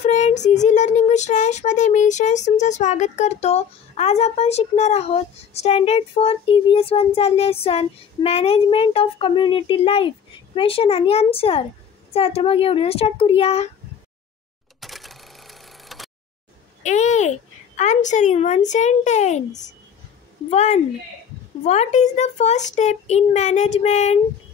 Friends, easy learning with श्रेयसमध्ये मी श्रेयस तुमचं स्वागत करतो। आज आपण शिकणार आहोत स्टँडर्ड 4 EVS 1चा lesson management of community life, question आणि आन्सर। चला तर मग व्हिडिओ स्टार्ट करूया। A. Answer in one sentence. 1. What is the first step in management?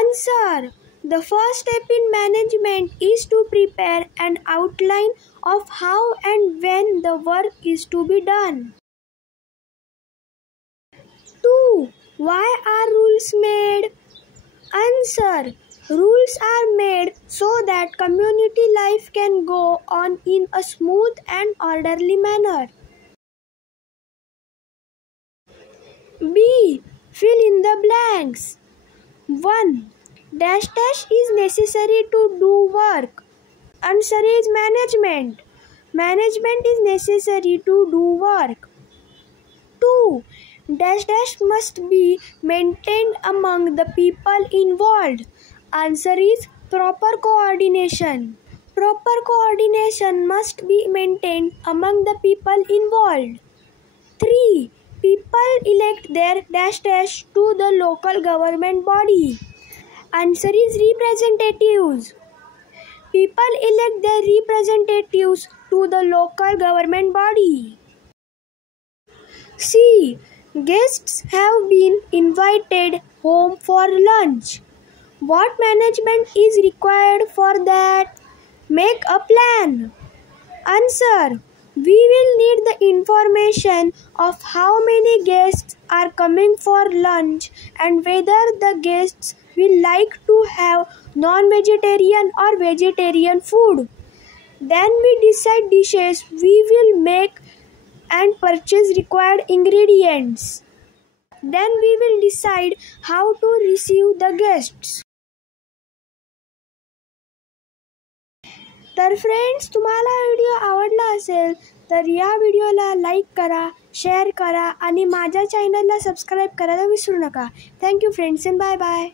Answer. The first step in management is to prepare an outline of how and when the work is to be done. 2. Why are rules made? Answer. Rules are made so that community life can go on in a smooth and orderly manner. B. Fill in the blanks. 1. Dash dash is necessary to do work. Answer is management. Management is necessary to do work. 2. Dash dash must be maintained among the people involved. Answer is proper coordination. Proper coordination must be maintained among the people involved. 3. People elect their dash dash to the local government body. Answer is representatives. People elect their representatives to the local government body. C. Guests have been invited home for lunch. What management is required for that? Make a plan. Answer. We will need the information of how many guests are coming for lunch and whether the guests will like to have non-vegetarian or vegetarian food. Then we decide dishes we will make and purchase required ingredients. Then we will decide how to receive the guests. तर friends, तुम्हाला video आवडला असेल तर या व्हिडिओला like करा, share करा आणि माझ्या चॅनलला सबस्क्राईब करायला विसरू नका। Thank you friends, and bye bye.